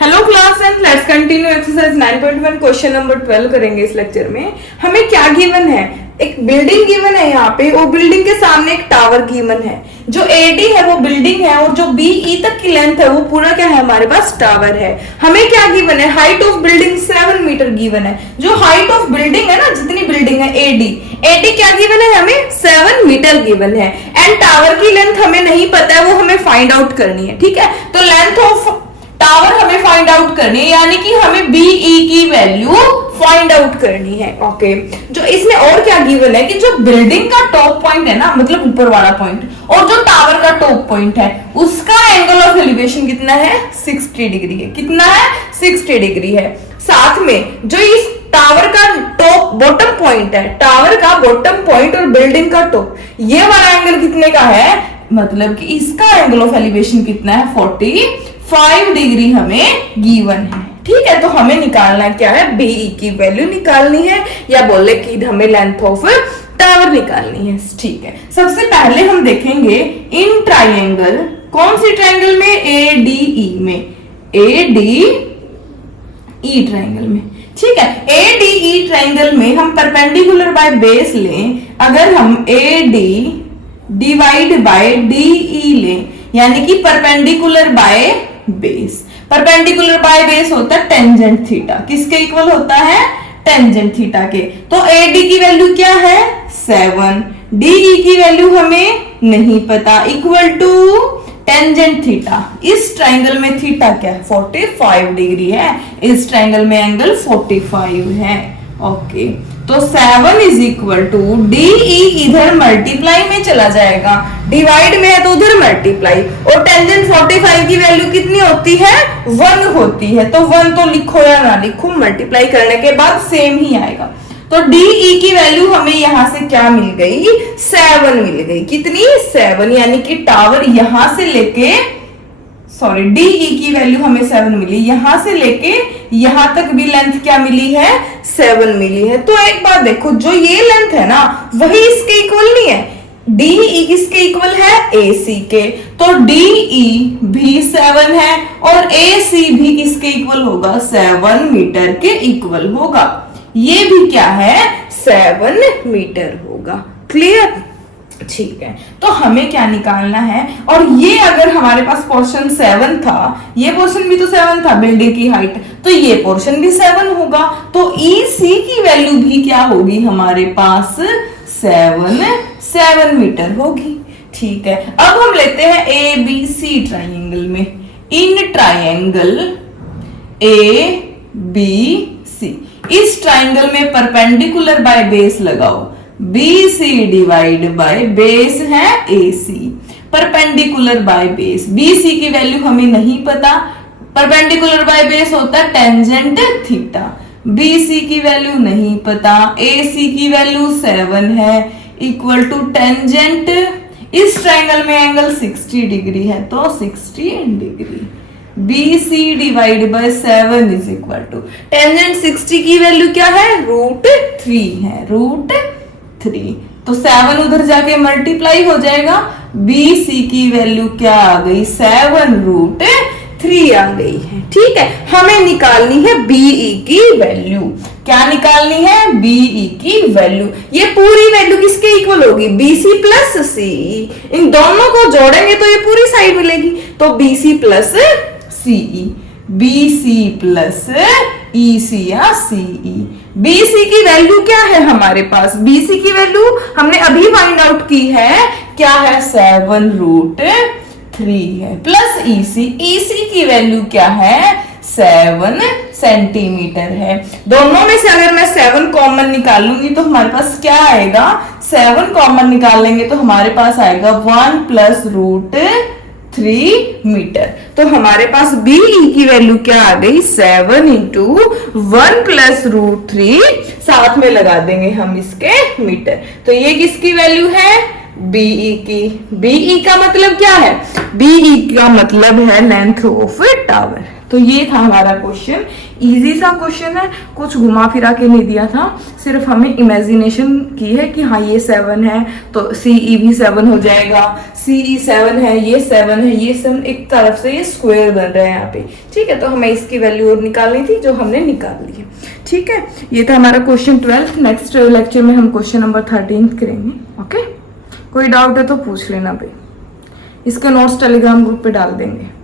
Hello class and let's continue exercise 9.1 question number 12 करेंगे इस lecture में। हमें क्या गिवन है, एक बिल्डिंग गिवन है यहाँ पे, वो बिल्डिंग के सामने एक टावर गिवन है। जो एडी है वो बिल्डिंग है और जो बीई तक की लेंथ है वो पूरा क्या है, हमारे पास टावर है। हमें क्या गिवन है, height of building 7 meter given है। जो हाइट ऑफ बिल्डिंग है ना, जितनी बिल्डिंग है एडी क्या गिवन है, हमें 7 मीटर गिवन है। एंड टावर की लेंथ हमें नहीं पता है, वो हमें फाइंड आउट करनी है। ठीक है, तो लेंथ ऑफ टावर हमें फाइंड आउट करनी है, यानी कि हमें बीई की वैल्यू फाइंड आउट करनी है। ओके, जो इसमें और क्या गिवन है कि जो बिल्डिंग का टॉप पॉइंट है ना, मतलब ऊपर वाला पॉइंट, और जो टावर का टॉप पॉइंट है उसका एंगल ऑफ एलिवेशन कितना है, 60 डिग्री है। कितना है, 60 डिग्री है। साथ में जो इस टावर का टॉप बॉटम पॉइंट है, टावर का बॉटम पॉइंट और बिल्डिंग का टॉप, ये वाला एंगल कितने का है, मतलब कि इसका एंगल ऑफ एलिवेशन कितना है, 45 डिग्री हमें गिवन है। ठीक है, तो हमें निकालना क्या है, बीई की वैल्यू निकालनी है, या बोले कि हमें लेंथ ऑफ टावर निकालनी है। ठीक है, सबसे पहले हम देखेंगे इन ट्राइंगल, कौन सी ट्राइंगल में, एडीई में, एडीई ट्राइंगल में। ठीक है, एडीई ट्राइंगल में हम परपेंडिकुलर बाय बेस लें, अगर हम एडी डिवाइड बाय डीई लें, यानी कि perpendicular by base. Perpendicular by base होता है टेंजेंट थीटा, किसके इक्वल होता है, टेंजेंट थीटा के। तो एडी की वैल्यू क्या है, 7, डीई की वैल्यू हमें नहीं पता, इक्वल टू टेंजेंट थीटा। इस ट्राइंगल में थीटा क्या है, 45 डिग्री है, इस ट्राइंगल में एंगल 45 है। ओके, तो 7 इज इक्वल टू डीई, इधर मल्टीप्लाई में चला जाएगा, डिवाइड में है तो उधर मल्टीप्लाई, और टेंजेंट 45 की वैल्यू कितनी होती है, 1 होती है। तो 1 तो लिखो या ना लिखो, मल्टीप्लाई करने के बाद सेम ही आएगा। तो डीई की वैल्यू हमें यहां से क्या मिल गई, 7 मिल गई। कितनी, 7, यानी कि टावर यहां से लेके, सॉरी, डीई की वैल्यू हमें 7 मिली, यहां से लेके यहां तक भी लेंथ क्या मिली है, 7 मिली है। तो एक बात देखो, जो ये लेंथ है ना, वही इसके इक्वल नहीं है। डीई किसके इक्वल है, एसी के, तो डीई भी 7 है और एसी भी किसके इक्वल होगा, 7 मीटर के इक्वल होगा। ये भी क्या है, 7 मीटर होगा। क्लियर, ठीक है, तो हमें क्या निकालना है, और ये अगर हमारे पास पोर्शन 7 था, ये पोर्शन भी तो 7 था बिल्डिंग की हाइट, तो ये पोर्शन भी 7 होगा, तो ईसी की वैल्यू भी क्या होगी हमारे पास, 7 मीटर होगी। ठीक है, अब हम लेते हैं ए बी सी ट्राइंगल में। In triangle A B C, इस ट्राइंगल में परपेंडिकुलर बाय बेस लगाओ, BC डिवाइड बाय बेस है AC, perpendicular by base. BC की वैल्यू हमें नहीं पता, परपेंडिकुलर बाय बेस होता है टेंजेंट थीटा। BC की वैल्यू नहीं पता, AC की वैल्यू 7 है, इक्वल टू टेंजेंट, इस ट्राइंगल में एंगल 60 डिग्री है, तो 60 degree. BC divide by 7 is equal to tangent 60 की वैल्यू क्या है, √3 है, √3। तो 7 उधर जाके मल्टीप्लाई हो जाएगा, BC की वैल्यू क्या आ गई, 7√3 आ गई है। ठीक है, हमें निकालनी है BE की वैल्यू। क्या निकालनी है, BE की वैल्यू। ये पूरी वैल्यू किसके इक्वल होगी, BC प्लस CE। इन दोनों को जोड़ेंगे तो ये पूरी साइड मिलेगी, तो BC plus CE, BC plus EC या CE। BC की वैल्यू क्या है हमारे पास, BC की वैल्यू हमने अभी फाइंड आउट की है, क्या है, 7√3 है, प्लस EC की वैल्यू क्या है, 7 सेंटीमीटर है। दोनों में से अगर मैं 7 कॉमन निकालूंगी तो हमारे पास क्या आएगा, 7 कॉमन निकाल लेंगे तो हमारे पास आएगा 1 प्लस √3 मीटर। तो हमारे पास BE की वैल्यू क्या आ गई, 7 इंटू 1 प्लस √3, साथ में लगा देंगे हम इसके मीटर। तो ये किसकी वैल्यू है, BE की। BE का मतलब क्या है, BE का मतलब है लेंथ ऑफ टावर। तो ये था हमारा क्वेश्चन, इजी सा क्वेश्चन है, कुछ घुमा फिरा के नहीं दिया था, सिर्फ हमें इमेजिनेशन की है कि हाँ ये 7 है तो CE भी 7 हो जाएगा, CE 7 है, ये 7 है, ये 7 एक तरफ से ये स्क्वायर बन रहा है यहाँ पे, ठीक है। तो हमें इसकी वैल्यू और निकालनी थी जो हमने निकाल ली है, ठीक है। ये था हमारा क्वेश्चन 12। नेक्स्ट लेक्चर में हम क्वेश्चन नंबर 13 करेंगे, ओके। कोई डाउट है तो पूछ लेना भाई, इसके नोट्स टेलीग्राम ग्रुप पे डाल देंगे।